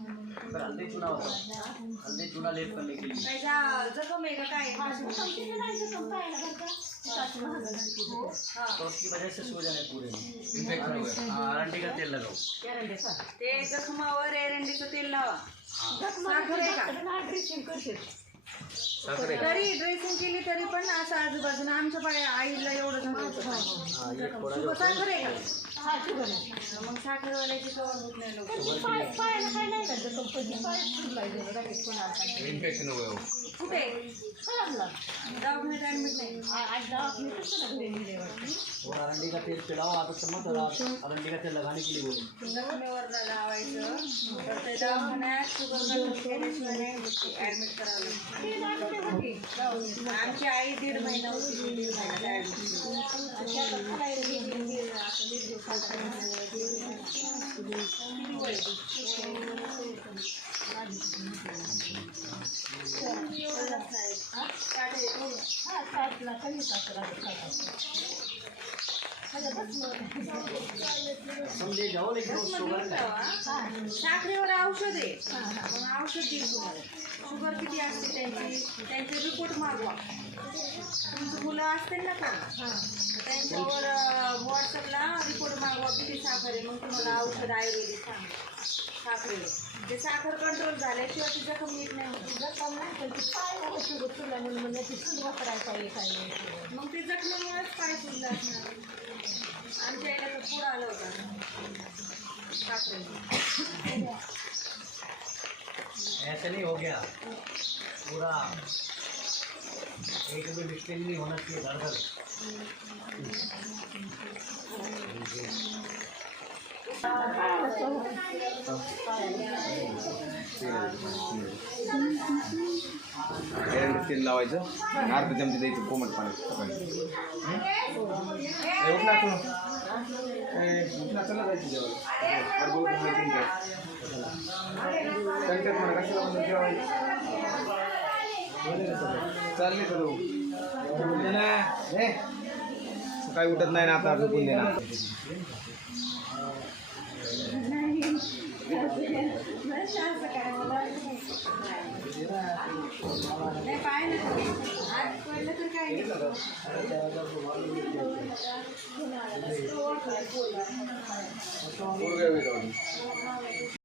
हल्दी चुना होता, हल्दी चुना लेप करने के लिए जखम आहे का काय? तो उसकी वजह से सूजन है पूरे में, इन्फेक्शन हो गया। हाँ, अरंडी का तेल लगाओ। ते जखमावर एरंडीचं तेल लावा। साखर आहे का? तरी ड्रेसिंग केली तरी पण असं आजूबाजूला आमच्या आईला एवढं झालं साखर आहे का? मग साखरवाल्याची कवर होत नाही लोक इन्फेक्शन हो गया। कुठे दवाखान्यात ऍडमिट नाही और अरंडी का तेल पिलाओ आप चम्मच, और आप अरंडी का तेल लगाने के लिए बोलो। जखमेवर लावायचं तर ते दवाखान्यात शुगर कंट्रोल केल्याशिवाय नाही ऍडमिट करावं. आमची आई 1.5 महिना होती, 1.5 समझे जाओ, लेकिन वो शुगर साखरेवर औषध आहे, मग औषध देईल तुम्हाला. शुगर किती असते त्यांचे रिपोर्ट मागवा. तुमची मुलं असतील ना का, त्यांच्यावर व्हॉट्सअपला रिपोर्ट मागवा किती साखर आहे, मग तुम्हाला औषध आयुर्वेदिक सांगा साखरेवर. ते साखर कंट्रोल झाल्याशिवाय ती जखम नीट नाही होत. मग ते जखमेमुळेच पाय सुजला असणार. आमच्या याला तर पुढं आलं होतं साखरेवर. ऐसे नहीं हो गया पूरा, एक भी मिस्टेक नहीं होना चाहिए धड़ तेल लावायचं आणि अर्ध चमचे द्यायचं कोमट पाण्यात सकाळी. उठला चला जायचं जेवायला मला कशाला म्हणून जेवायचं चालले तर सकाळी उठत नाही ना आता झोपून देणार. नाही पाय ना आज पडलं तर काय पोरगं वेगळं.